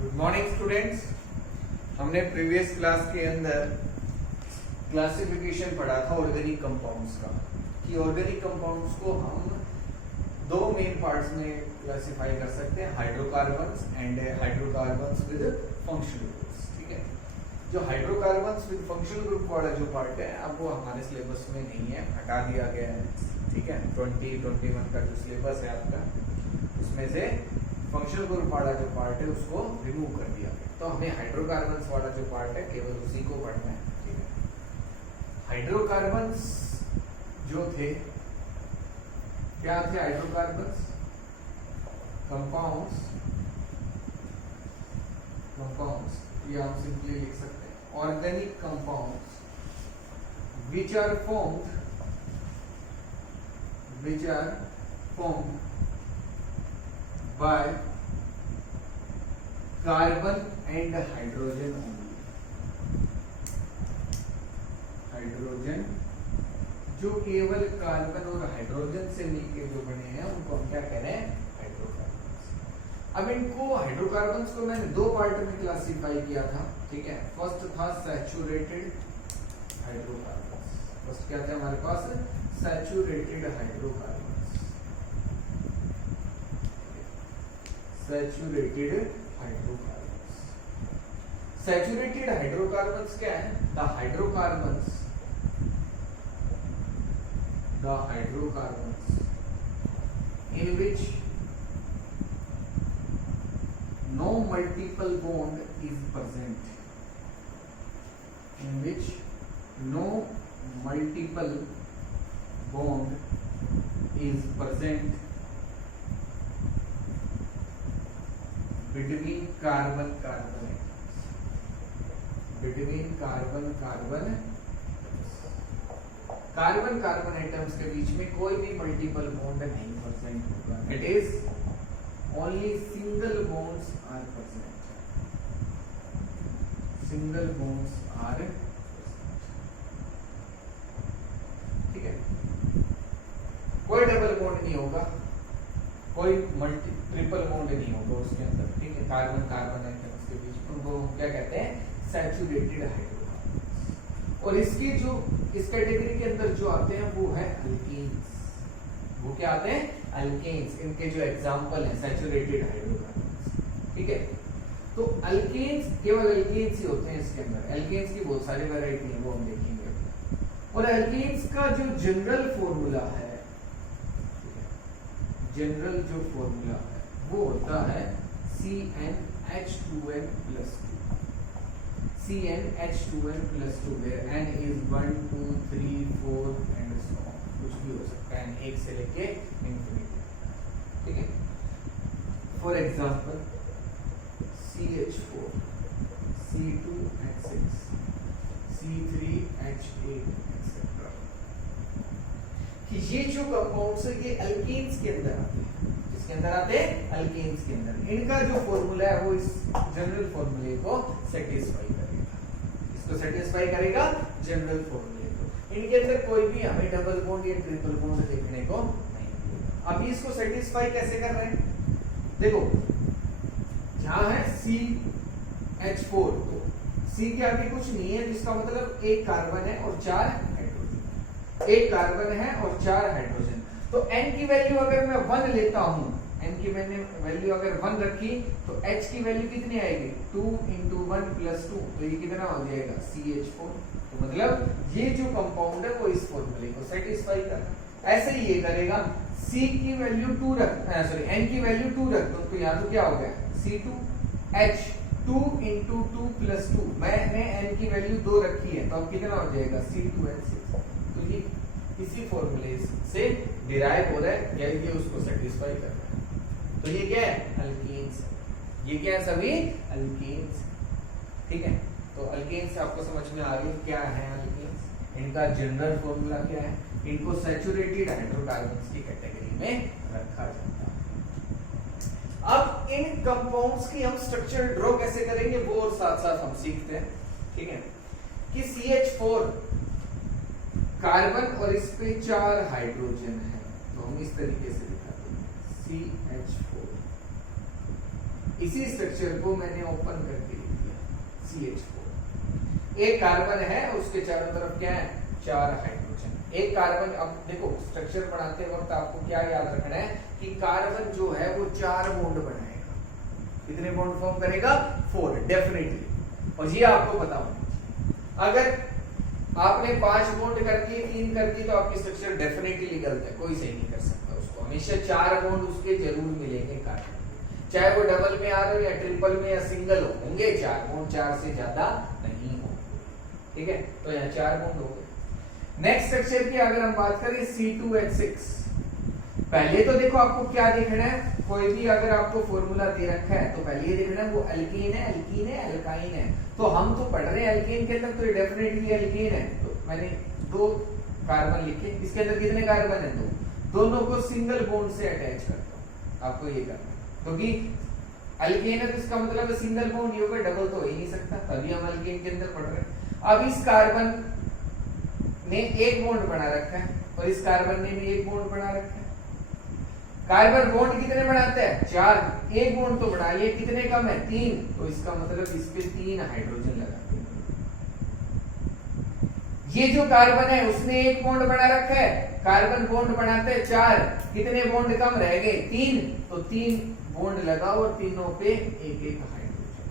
Good morning students. हमने previous class के अंदर क्लासिफिकेशन पढ़ा था ऑर्गेनिक कंपाउंड्स का, कि ऑर्गेनिक कंपाउंड्स को हम दो मेन पार्ट्स में क्लासिफाई कर सकते हैं, hydrocarbons and hydrocarbons with functional groups. ठीक है, जो हाइड्रोकार्बन्स विद फंक्शनल ग्रुप वाला जो पार्ट है अब वो हमारे सिलेबस में नहीं है, हटा दिया गया है। ठीक है, 2021 का जो सिलेबस है आपका उसमें से फंक्शनल ग्रुप वाला जो पार्ट है उसको रिमूव कर दिया गया, तो हमें हाइड्रोकार्बन्स वाला जो पार्ट है केवल उसी को पढ़ना है। ठीक है, हाइड्रोकार्बन्स जो थे क्या थे? हाइड्रोकार्बन्स कंपाउंड्स ये हम सिंपली लिख सकते हैं organic compounds which are formed by carbon and hydrogen only। Hydrogen जो केवल कार्बन और हाइड्रोजन से मिलके जो बने हैं उनको हम क्या कह रहे हैं? हाइड्रोकार्बन्स। अब इनको हाइड्रोकार्बन्स को मैंने दो पार्ट में क्लासिफाई किया था। ठीक है, फर्स्ट था सैचुरेटेड हाइड्रोकार्बन्स। फर्स्ट क्या था हमारे पास? Saturated hydrocarbons. Saturated hydrocarbons. Saturated hydrocarbons क्या है? The hydrocarbons in which no multiple bond is present, in which no multiple bond is present between carbon atoms, between carbon atoms के बीच में कोई भी मल्टीपल बॉन्ड नहीं प्रेजेंट होगा। It is only single bonds are present, single bonds are. ठीक है, कोई डबल बॉन्ड नहीं होगा, कोई ट्रिपल बॉन्ड नहीं होगा उसके अंदर। ठीक है, कार्बन एटम्स के बीच में उनको क्या कहते हैं? Saturated hydrocarbon. और इसकी जो इस कैटेगरी के अंदर जो आते हैं वो है अल्केन्स। वो क्या आते हैं? अल्केन्स। इनके जो एग्जांपल है सैचुरेटेड हाइड्रोकार्बन्स। ठीक है, तो अल्केन्स केवल अल्केन्स ही होते हैं इसके अंदर। अल्केन्स की बहुत सारी वैरायटी है, वो हम देखेंगे। और अल्केन्स का जो जनरल फॉर्मूला है, जनरल जो फॉर्मूला है वो होता है CnH2n+2। CnH2n+2 where n is 1 2 3 4 and so on, कुछ भी हो सकता है, एक से लेके इंफिनिटी। ठीक है, for example CH4 C2H6 C3H8 etcetera. ये जो कंपाउंड्स है ये अल्केन्स के अंदर आते हैं। किसके अंदर आते हैं? अल्केन्स के अंदर। इनका जो फॉर्मूला है वो इस जनरल फॉर्मूले को सेटिस्फाई करेगा। इसको सेटिस्फाई करेगा जनरल फॉर्मूले को। इनके अंदर कोई भी हमें डबल बॉन्ड या ट्रिपल बॉन्ड देखने को नहीं मिलेगा। अभी इसको सेटिस्फाई कैसे कर रहे हैं? देखो, यहाँ है CH4, तो C के आगे कुछ नहीं है, जिसका मतलब एक कार्बन है और 4 हाइड्रोजन। एक कार्बन है और 4 हाइड्रोजन। तो n की वैल्यू अगर मैं 1 लेता हूं, n की मैंने वैल्यू अगर 1 रखी तो h की वैल्यू कितनी आएगी? 2 × 1 + 2, तो ये कितना हो जाएगा? CH4। तो मतलब ये जो कंपाउंड है वो इस फॉर्मूले को सेटिस्फाई कर रहा है। ऐसे ही ये करेगा, C की वैल्यू 2 रख, सॉरी n की वैल्यू 2 रख दो, तो यहाँ तो क्या हो गया? C2H 2 × 2 + 2, मैंने n की वैल्यू 2 रखी है, तो अब कितना हो जाएगा? C2H6। तो ये इसी फॉर्मूले से डिराइव हो रहा है, ये उसको सेटिस्फाई कर रहा है। तो ये क्या है? अल्केन्स। ये क्या है? सभी अल्केन्स। ठीक है, तो अल्केन्स आपको समझ में आ गई क्या है अल्केन्स, इनका जनरल फॉर्मूला क्या है। इनको सैचुरेटेड हाइड्रोकार्बन्स की कैटेगरी में रखा जाता है। अब इन कंपाउंड्स की हम स्ट्रक्चर ड्रॉ कैसे करेंगे वो और साथ साथ हम सीखते हैं। ठीक है, कि CH4 कार्बन और इस पे 4 हाइड्रोजन है, तो हम इस तरीके से लिखा CH4। इसी स्ट्रक्चर को मैंने ओपन करके लिख दिया CH4। एक कार्बन है, उसके चारों तरफ क्या है, 4 हाइड्रोजन। एक कार्बन, अब देखो स्ट्रक्चर बनाते वक्त आपको क्या याद रखना है कि कार्बन जो है वो 4 बॉन्ड बनाएगा। कितने बॉन्ड फॉर्म करेगा, 4 डेफिनेटली। और ये आपको पता होना चाहिए। अगर आपने 5 बॉन्ड कर दिए, 3 कर दिए, तो आपकी स्ट्रक्चर डेफिनेटली गलत है, कोई सही नहीं कर सकता उसको। हमेशा 4 बॉन्ड उसके जरूर मिलेंगे कार्बन, चाहे वो डबल में आ रहे हो या ट्रिपल में या सिंगल होंगे 4 बॉन्ड, 4 से ज्यादा नहीं होंगे। ठीक है, तो यहाँ 4 बॉन्ड हो गए। नेक्स्ट स्ट्रक्चर की अगर हम बात करें C2H6, पहले तो देखो आपको क्या देखना है, कोई भी अगर आपको फॉर्मूला दे रखा है तो पहले ये देखना है वो एल्कीन है, एल्कीन है, एल्काइन है। तो हम तो पढ़ रहे हैं एल्कीन के अंदर, तो ये डेफिनेटली एल्कीन है। तो मैंने 2 कार्बन लिखे, इसके अंदर कितने कार्बन है, 2, दोनों को सिंगल बॉन्ड से अटैच करता हूं। आपको ये करना है क्योंकि एल्केन है तो इसका मतलब है सिंगल बॉन्ड, ये होगा, डबल तो हो ही नहीं सकता, तभी हम एल्केन के अंदर पढ़ रहे हैं। अब इस कार्बन ने एक बॉन्ड बना रखा है और इस कार्बन ने भी एक बॉन्ड बना रखा है। कार्बन बॉन्ड कितने बनाते हैं, 4, एक बॉन्ड तो बना, ये कितने कम है, 3, तो इसका मतलब इस पे 3 हाइड्रोजन लगाते हैं। ये जो कार्बन है उसने एक बॉन्ड बना रखा है, कार्बन बॉन्ड बनाते हैं 4, कितने बॉन्ड कम रह गए, 3, तो 3 बॉन्ड लगाओ और तीनों पे एक एक हाइड्रोजन।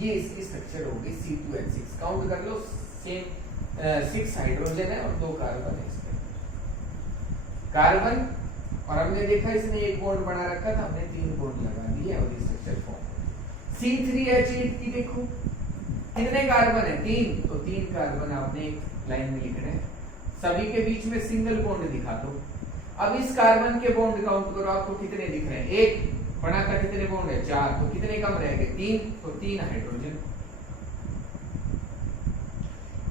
ये इसकी स्ट्रक्चर होगी C2H6। काउंट कर लो, सेम 6 हाइड्रोजन है और 2 कार्बन है इसमें। कार्बन, और हमने देखा इसने एक बॉन्ड बना रखा था, हमने 3 बॉन्ड लगा दिए और ये स्ट्रक्चर फॉर्म। C3H8 की देखो कितने कार्बन है, 3, तो 3 कार्बन आपने एक लाइन में लिखना है, सभी के बीच में सिंगल बॉन्ड दिखा दो। अब इस कार्बन के बॉन्ड काउंट करो, आपको कितने दिख रहे हैं, एक बना था, कितने बॉन्ड है, 4, तो कितने कम रह गए, 3, तो 3 हाइड्रोजन।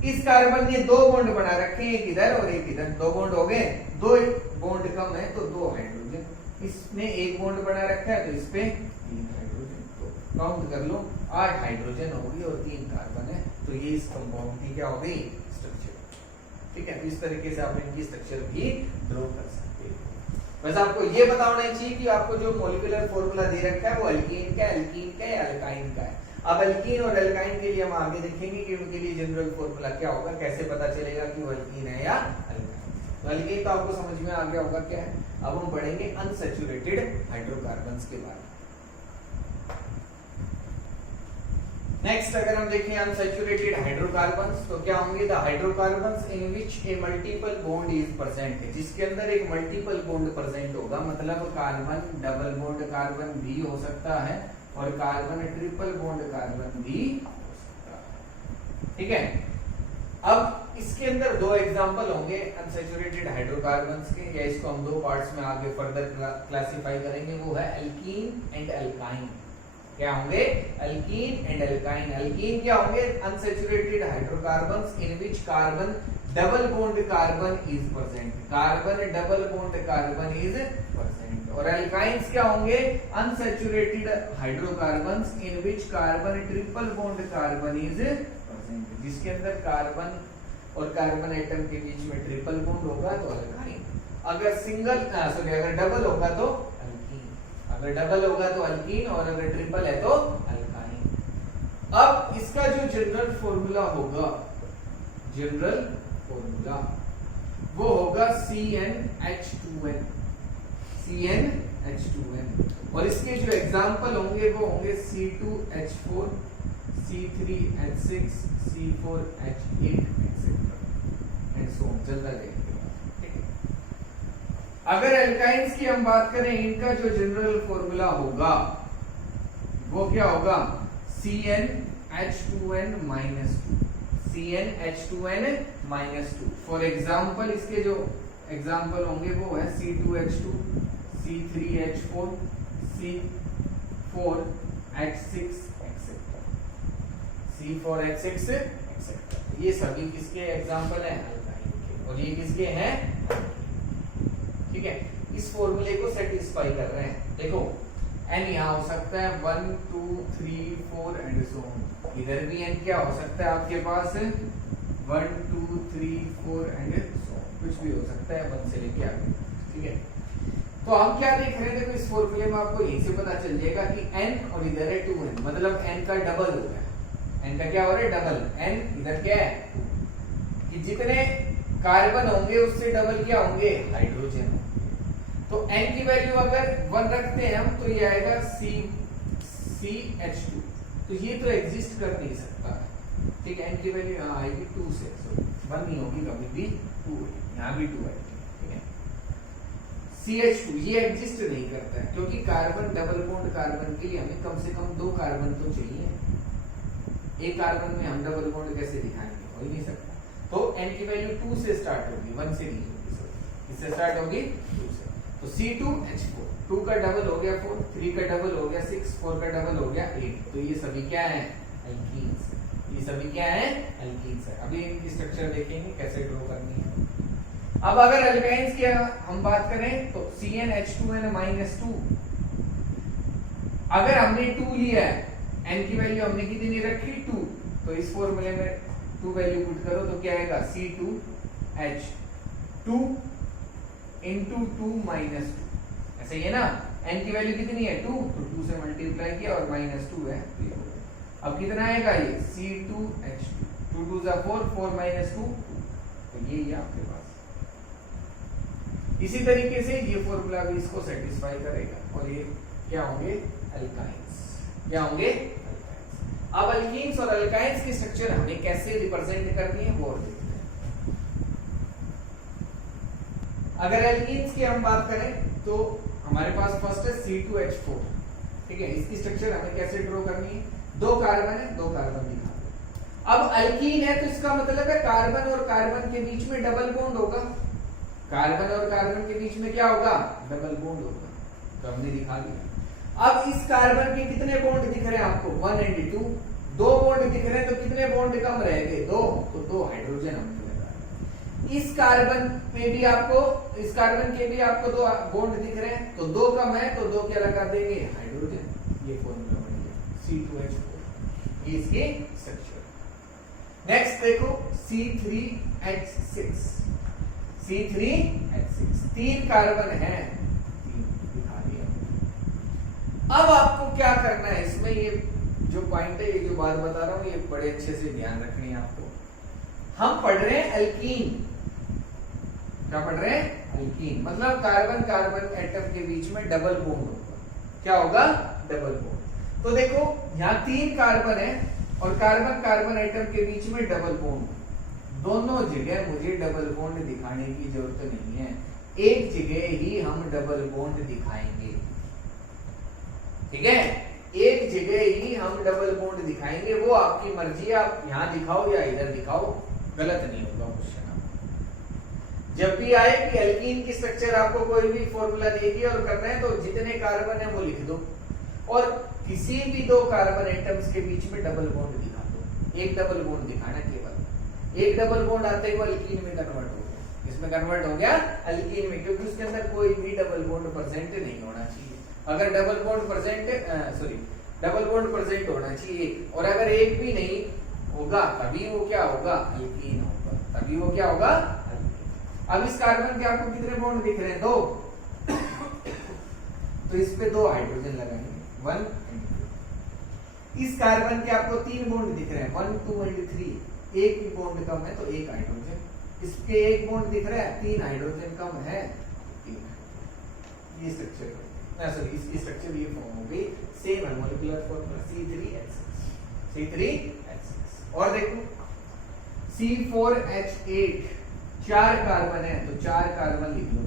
इस कार्बन ने 2 बॉन्ड बना रखे हैं, एक इधर और एक इधर, 2 बॉन्ड हो गए, 2 बॉन्ड कम है तो 2 हाइड्रोजन। इसने एक बॉन्ड बना रखा है तो इस पे 3 हाइड्रोजन, तो काउंट कर लो 8 हाइड्रोजन हो गई और 3 कार्बन है। तो ये इस कंपाउंड की क्या हो गई, स्ट्रक्चर। ठीक है, तो इस तरीके से आप इनकी स्ट्रक्चर भी ड्रॉ कर सकते हैं। बस आपको ये पता होना चाहिए कि आपको जो मॉलिक्यूलर फॉर्मूला दे रखा है वो एल्कीन का, एल्कीन का या एल्काइन का है। अब एल्कीन और एल्काइन के लिए हम आगे देखेंगे कि उनके लिए जनरल फॉर्मूला क्या होगा, कैसे पता चलेगा कि वो एल्कीन है या एल्काइन। तो एल्कीन तो आपको समझ में आ गया होगा क्या है। अब हम पढ़ेंगे अनसैचुरेटेड हाइड्रोकार्बन्स के बारे में। नेक्स्ट अगर हम देखें अनसैचुरेटेड हाइड्रोकार्बन्स तो क्या होंगे, the hydrocarbons in which A multiple bond is present, जिसके अंदर एक मल्टीपल बॉन्ड प्रेजेंट होगा, मतलब कार्बन डबल बॉन्ड कार्बन भी हो सकता है और कार्बन ट्रिपल बॉन्ड कार्बन भी हो सकता है। ठीक है, अब इसके अंदर 2 एग्जांपल होंगे अनसैचुरेटेड हाइड्रोकार्बन्स के, या इसको हम 2 पार्ट्स में आगे फर्दर क्लासिफाई करेंगे, वो है एल्कीन एंड एल्काइन। क्या होंगे, एल्कीन एंड एल्काइन। एल्कीन क्या होंगे, unsaturated hydrocarbons in which carbon double bond carbon is present, carbon double bond carbon is present. और एल्काइंस क्या होंगे, unsaturated hydrocarbons in which carbon triple bond carbon is present, जिसके अंदर carbon और carbon atom के बीच में ट्रिपल बॉन्ड होगा तो एल्काइन, अगर अगर डबल होगा तो एल्कीन, अगर डबल होगा तो एल्कीन और अगर ट्रिपल है तो एल्काइन। अब इसका जो जनरल फॉर्मूला होगा, जनरल फॉर्मूला वो होगा CnH2n, CnH2n। और इसके जो एग्जांपल होंगे वो होंगे C2H4, C3H6, C4H8 and so on, चलता जाएगा। अगर एल्काइंस की हम बात करें, इनका जो जनरल फॉर्मूला होगा वो क्या होगा, CnH2n -2, CnH2n -2। फॉर एग्जाम्पल इसके जो एग्जाम्पल होंगे वो है C2H2, C3H4, C4H6 etcetera, C4H6 etcetera. ये सभी किसके एग्जाम्पल हैं, एल्काइन के, और ये किसके हैं, ठीक है। इस फॉर्मूले को सेटिस्फाई कर रहे हैं। देखो n यहाँ हो सकता है 1 2 3 4 एंड सो ऑन, इधर भी n क्या हो सकता है आपके पास 1 2 3 4 एंड सो ऑन, कुछ भी हो सकता है 1 से लेके आगे, ठीक है। तो हम क्या देख रहे हैं, देखो इस फॉर्मूले में आपको यहीं से पता चल जाएगा कि n और इधर है 2n, मतलब n का डबल हो गया। n का क्या हो रहा है, डबल। n इधर क्या है, 2, कि जितने कार्बन होंगे उससे डबल क्या होंगे, हाइड्रोजन। तो n की वैल्यू अगर 1 रखते हैं हम तो ये आएगा CH2, तो ये तो एग्जिस्ट कर नहीं सकता, ठीक है। n की वैल्यू यहाँ आएगी 2 से, 1 नहीं होगी, कभी भी 2 है, यहाँ भी 2 आएगी, ठीक है। CH2 ये एग्जिस्ट नहीं करता है, क्योंकि कार्बन डबल बॉन्ड कार्बन के लिए हमें कम से कम 2 कार्बन तो चाहिए। एक कार्बन में हम डबल बॉन्ड कैसे दिखाएंगे, हो ही नहीं सकता। तो n की वैल्यू 2 से स्टार्ट होगी, 1 से नहीं होगी, इससे स्टार्ट होगी 2 से। तो C2H4, 2 का डबल हो गया 4, 3 का डबल हो गया 6, 4 का डबल हो गया 8। तो ये सभी क्या है, एल्कीन्स। ये सभी क्या है, एल्कीन्स है। अभी इनकी स्ट्रक्चर देखेंगे कैसे ड्रॉ करनी है। अब अगर एल्काइंस की हम बात करें तो CnH2n-2, अगर हमने 2 लिया है, n की वैल्यू हमने कितनी रखी, 2, तो इस फॉर्मूले में 2 वैल्यू पुट करो तो क्या आएगा, C2H2 into 2 minus 2, ऐसे ही है ना। n की वैल्यू कितनी है, 2, तो 2 से मल्टीप्लाई किया और -2 है, अब कितना आएगा ये C2H2, 2 2 जा 4, 4 - 2, तो ये आपके पास। इसी तरीके से ये फॉर्मूला भी इसको सेटिस्फाई करेगा, और ये क्या होंगे, अल्काइंस। क्या होंगे, अल्काइंस। अब अल्कीन्स और अल्काइंस की स्ट्रक्चर हमें कैसे रिप्रेजेंट करनी है वो देखते हैं। अगर एल्कीन्स की हम बात करें तो हमारे पास फर्स्ट है C2H4, ठीक है। इसकी स्ट्रक्चर हमें कैसे ड्रॉ करनी है, 2 कार्बन है, 2 कार्बन दिखा दो। अब अल्कीन है तो इसका मतलब है कार्बन और कार्बन के बीच में डबल बॉन्ड होगा। कार्बन और कार्बन के बीच में क्या होगा, डबल बॉन्ड होगा, तो हमने दिखा दिया। अब इस कार्बन के कितने बॉन्ड दिख रहे हैं आपको, 1 और 2, 2 बॉन्ड दिख रहे हैं, तो कितने बॉन्ड कम रह गए, 2, तो 2 हाइड्रोजन हमने लगाया। इस कार्बन में भी आपको, इस कार्बन के भी आपको 2 बॉन्ड दिख रहे हैं, तो 2 कम है, तो 2 क्या लगा देंगे, हाइड्रोजन। ये फॉर्मूला बन गया C2H4, ये इसकी स्ट्रक्चर। नेक्स्ट देखो C3H6, C3H6, 3 कार्बन है, 3 दिखा दिया। अब आपको क्या करना है इसमें, ये जो पॉइंट है, ये जो बात बता रहा हूं, ये बड़े अच्छे से ध्यान रखनी है आपको। हम पढ़ रहे हैं एल्कीन, क्या पढ़ रहे हैं, एल्कीन, मतलब कार्बन कार्बन एटम के बीच में डबल बॉन्ड होगा। क्या होगा, डबल बॉन्ड। तो देखो यहाँ 3 कार्बन है और कार्बन कार्बन एटम के बीच में डबल बॉन्ड, दोनों जगह मुझे डबल बॉन्ड दिखाने की जरूरत नहीं है, एक जगह ही हम डबल बॉन्ड दिखाएंगे, ठीक है। एक जगह ही हम डबल बॉन्ड दिखाएंगे, वो आपकी मर्जी है, आप यहां दिखाओ या इधर दिखाओ, गलत नहीं होगा क्वेश्चन। जब भी आए कि एल्कीन की स्ट्रक्चर आपको कोई भी फॉर्मूला देगी और करना है, तो जितने कार्बन है वो लिख दो, और किसी भी 2 कार्बन एटम्स के बीच में डबल बॉन्ड दिखा दो। एक डबल बॉन्ड दिखाना, केवल एक डबल बॉन्ड आते ही वो एल्कीन में कन्वर्ट हो गया, इसमें कन्वर्ट हो गया एल्कीन में, क्योंकि उसके अंदर कोई भी डबल बॉन्ड प्रेजेंट नहीं होना चाहिए। अगर double bond present, double bond present होना चाहिए, और अगर एक भी नहीं होगा तभी वो क्या होगा, एल्कीन होगा, तभी वो क्या होगा, एल्कीन। अब इस कार्बन के आपको कितने बॉन्ड दिख रहे हैं, 2, तो इस पे 2 हाइड्रोजन लगाएंगे, 1 और 2। इस कार्बन के आपको 3 बॉन्ड दिख रहे हैं, 1 2 और 3, एक भी बॉन्ड कम है तो 1 हाइड्रोजन। इसके 1 बॉन्ड दिख रहा है, 3 हाइड्रोजन कम है, 3। ये स्ट्रक्चर, इसकी स्ट्रक्चर ये फॉर्म हो गई, सेम है मॉलिक्यूलर फॉर्मूला C3H6, C3H6। और देखो C4H8, 4 कार्बन है तो 4 कार्बन लिख लो।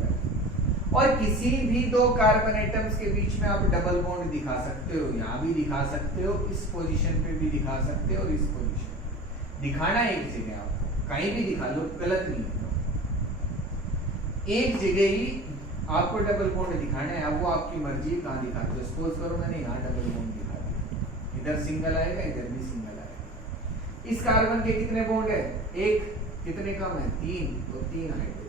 और किसी भी 2 कार्बन एटम्स के बीच में आप डबल बॉन्ड दिखा सकते हो, यहां भी दिखा सकते हो, इस पोजीशन पे भी दिखा सकते हो, और इस पोजीशन दिखाना एक जगह, आपको कहीं भी दिखा लो, गलत नहीं है, एक जगह ही आपको डबल बॉन्ड दिखाना है। अब वो आपकी मर्जी है कहां दिखाते हो। सपोज करो मैंने यहाँ डबल बॉन्ड दिखा दिया, इधर सिंगल आएगा, इधर भी सिंगल आएगा। इस कार्बन के कितने बॉन्ड है, 1, कितने कम है, 3, तो 3 हाइड्रोजन।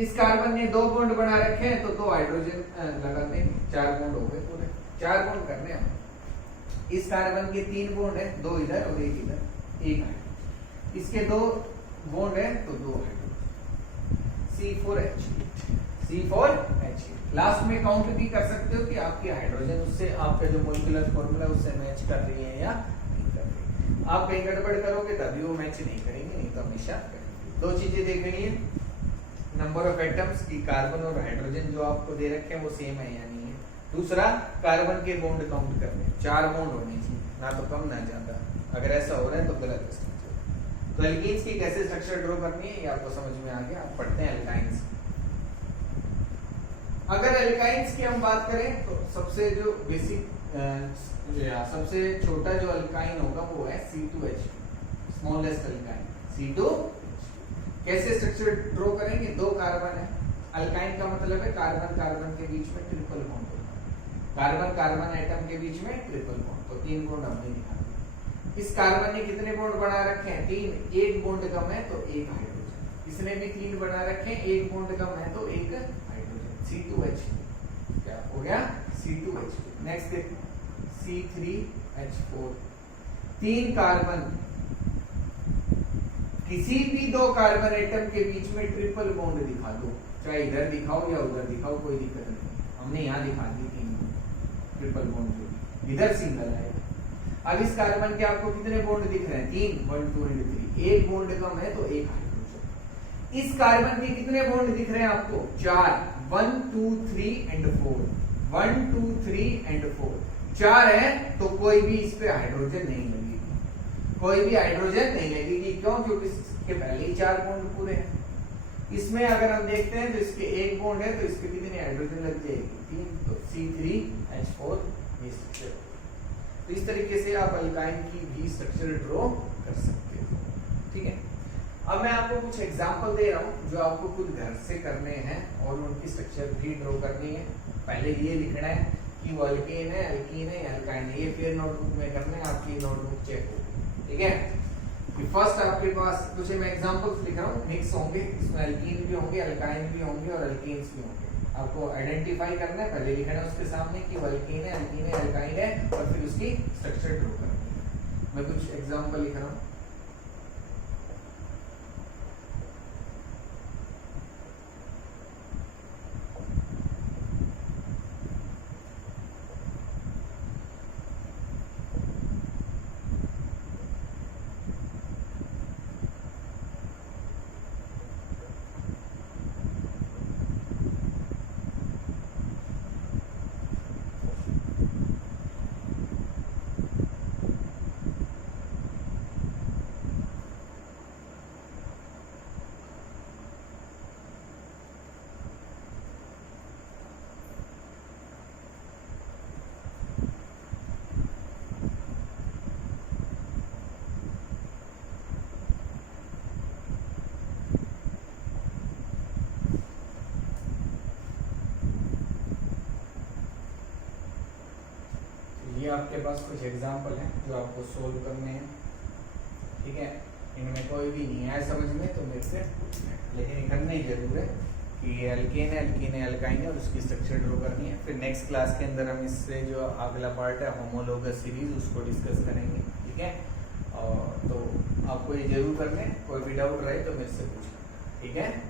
इस कार्बन ने 2 बॉन्ड बना रखे हैं, तो 2 हाइड्रोजन लगाते हैं, 4 बॉन्ड हो गए पूरे, 4 बॉन्ड करने हैं। इस कार्बन के 3 बॉन्ड है, 2 इधर और 1 इधर, 1 हाइड्रोजन। इसके 2 बॉन्ड है तो 2 हाइड्रोजन। C4H8, C4H8। लास्ट में काउंट भी कर सकते हो कि आपकी हाइड्रोजन उससे आपका जो मॉलिक्यूलर फॉर्मूला उससे मैच कर रही है या नहीं कर रही है। आप कहीं गड़बड़ करोगे तभी वो मैच नहीं करेंगे, नहीं तो हमेशा करेंगे। दो चीजें देखनी है, नंबर ऑफ एटम्स की कार्बन और हाइड्रोजन जो आपको दे रखे हैं वो सेम है या नहीं है। दूसरा कार्बन के बॉन्ड काउंट करने, 4 बॉन्ड होने चाहिए, ना तो कम ना ज्यादा। अगर ऐसा हो रहा है तो गलत है स्ट्रक्चर। तो एल्कीन्स की कैसे स्ट्रक्चर ड्रॉ करनी है ये आपको समझ में आ गया। आप पढ़ते हैं एल्काइंस। अगर एल्काइंस की हम बात करें तो सबसे जो बेसिक सबसे छोटा जो अल्काइन होगा वो है C2H, स्मॉलेस्ट अल्काइन C2। कैसे स्ट्रक्चर ड्रॉ करेंगे? 2 कार्बन है, अल्काइन का मतलब है कार्बन कार्बन के बीच में ट्रिपल बॉन्ड होगा, कार्बन कार्बन एटम के बीच में ट्रिपल बॉन्ड, तो 3 बॉन्ड हमने निकाले। इस कार्बन ने कितने बॉन्ड बना रखे हैं? 3। एक बॉन्ड कम है तो एक हाइड्रोजन। इसने भी 3 बना रखे हैं, एक बॉन्ड कम है तो एक हाइड्रोजन। C2H क्या हो गया? C2H। नेक्स्ट देखो C3H4। 3 कार्बन, किसी भी 2 कार्बन एटम के बीच में ट्रिपल बॉन्ड दिखा दो, चाहे इधर दिखाओ या उधर दिखाओ, कोई दिक्कत नहीं। हमने यहाँ दिखा दी 3 ट्रिपल बॉन्ड, जो इधर सिंगल है। अब इस कार्बन के आपको कितने बॉन्ड दिख रहे हैं? 3, 1 2 एंड 3। एक बॉन्ड कम है तो एक हाइड्रोजन। इस कार्बन के कितने बॉन्ड दिख रहे हैं आपको? 4, 1 2 3 एंड 4, 1 2 3 एंड 4। 4 है तो कोई भी इस पे हाइड्रोजन नहीं लगेगी, कोई भी हाइड्रोजन नहीं लगेगी। क्यों? क्योंकि इसके पहले ही 4 बॉन्ड पूरे हैं। इसमें अगर हम देखते हैं तो इसके एक बॉन्ड है तो इसके कितनी हाइड्रोजन लग जाएगी? 3, तो C3H4 ये स्ट्रक्चर। तो इस तरीके से आप अल्काइन की भी स्ट्रक्चर ड्रॉ कर सकते हो। ठीक है, अब मैं आपको कुछ एग्जांपल दे रहा हूं जो आपको खुद घर से करने हैं और उनकी स्ट्रक्चर भी ड्रॉ करनी है। पहले ये लिखना है कि वो अल्केन है, अल्कीन है, अल्काइन है। ये फिर नोटबुक में करना है, आपकी नोटबुक चेक होगी। ठीक है, फर्स्ट आपके पास कुछ मैं एग्जांपल्स लिख रहा हूँ, मिक्स होंगे, इसमें अल्कीन भी होंगे, अल्काइन भी होंगे और अल्कीन्स भी होंगे। आपको आइडेंटिफाई करना है, पहले लिखना है उसके सामने कि वो अल्कीन है, अल्कीन है, अल्काइन है, और फिर उसकी स्ट्रक्चर ड्रॉ करनी है। मैं कुछ एग्जांपल लिख रहा हूँ। ये आपके पास कुछ एग्जाम्पल हैं जो आपको सोल्व करने हैं। ठीक है, इनमें कोई भी नहीं आए समझ में तो मेरे से पूछना है, लेकिन करना ही जरूर है कि ये अल्केन है, अल्कीन है, अल्काइन है और उसकी स्ट्रक्चर ड्रॉ करनी है। फिर नेक्स्ट क्लास के अंदर हम इससे जो अगला पार्ट है होमोलोगस सीरीज उसको डिस्कस करेंगे। ठीक है, और तो आपको ये जरूर करना है, कोई भी डाउट रहे तो मेरे से पूछना। ठीक है।